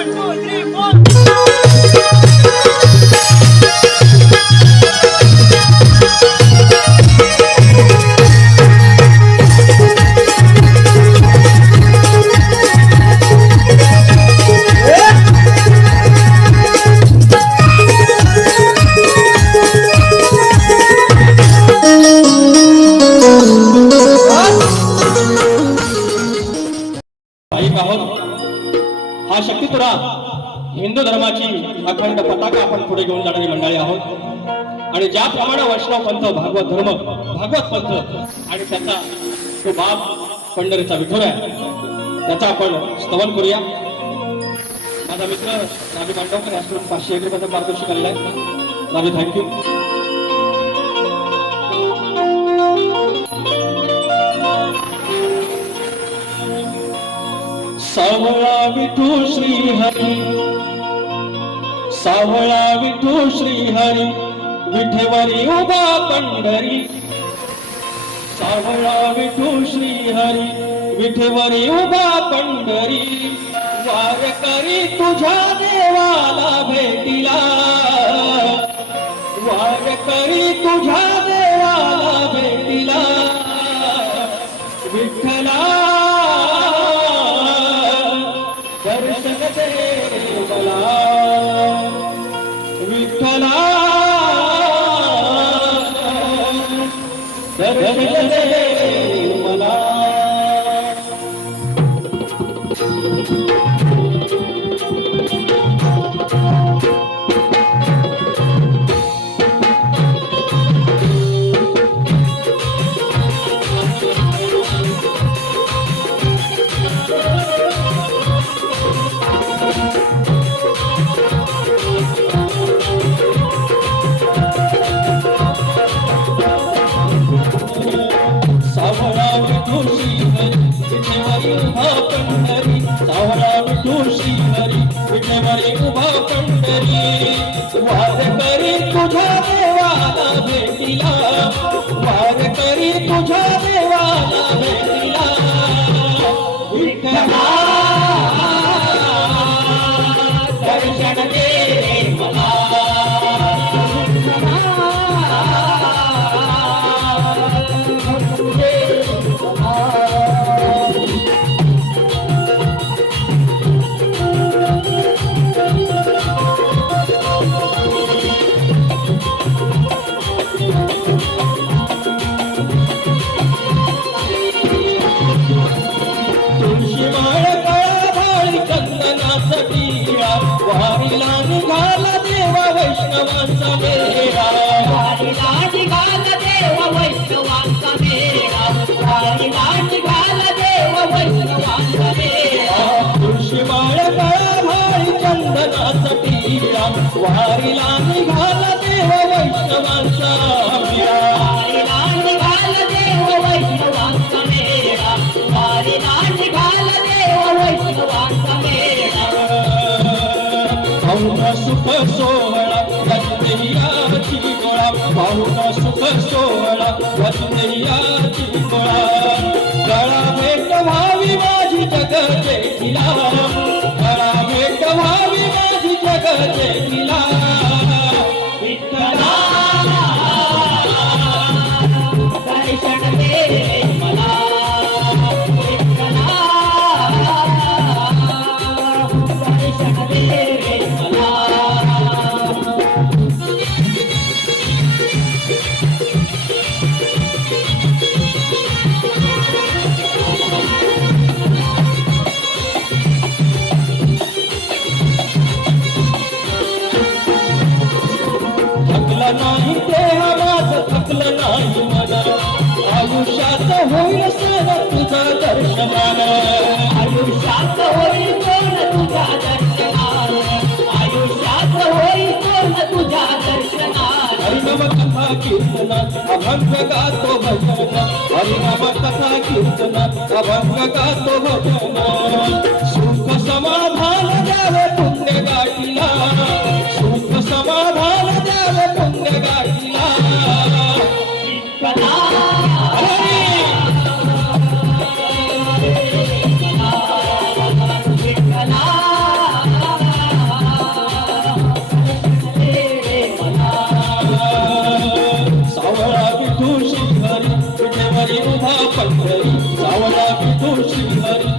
One, two, three, हा हिंदू धर्माची अखंड पताका आपण पुढे घेऊन जाणारी मंडळी आहोत. आणि ज्याप्रमाणे वैष्णव पंथ भागवत धर्म भागवत पंथ आणि त्याचा तो बाप पंढरीचा विठोर आहे त्याचा आपण स्तवन करूया. माझा मित्र राजू पांडवकर याकडून पाचशे एक रुपयाचा मार्गदर्शक आलेला आहे राजू थँक्यू सावळा विठू श्री हरी सावळा विठू श्री हरी विठेवरी उभा पंढरी. सावळा विठू श्री हरी विठेवरी उभा पंढरी. वार करी तुझ्या देवाला Gracias. उभा पंढरी सावळा विठूशी हरी विठेवरी उभा पंढरी वार करी तुझ्या देवाला भेटीला. वार करी वैष्णवांचा मेळा वारीला निघाल देव वैष्णवांचा मेळा तुळशी चंदनाचा टिळा वारीला वैष्णवांचा वारीला निघाल देव वैष्णवांचा मेळा. वारीला निघाल देव वैष्णवांचा मेळा सुख सोहळा वंदयाची गोळा पाहुणा सुख सोहळा वंदयाची गोळा गळा भेट व्हावी माझी जगते. नाही देह माझ थकलं नाही मला. आयुष्यात होईल सर तुझा दर्शनानं आयुष्यात होईल कोण तुझ्या दर्शनार आयुष्यात होईल कोण तुझ्या दर्शनार हरिनाम कथा कीर्तनात अभंग गातो भजन हरिनाम कथा कीर्तनात अभंग गातो भजन सुख समाधान द्यावे तू I want to be a good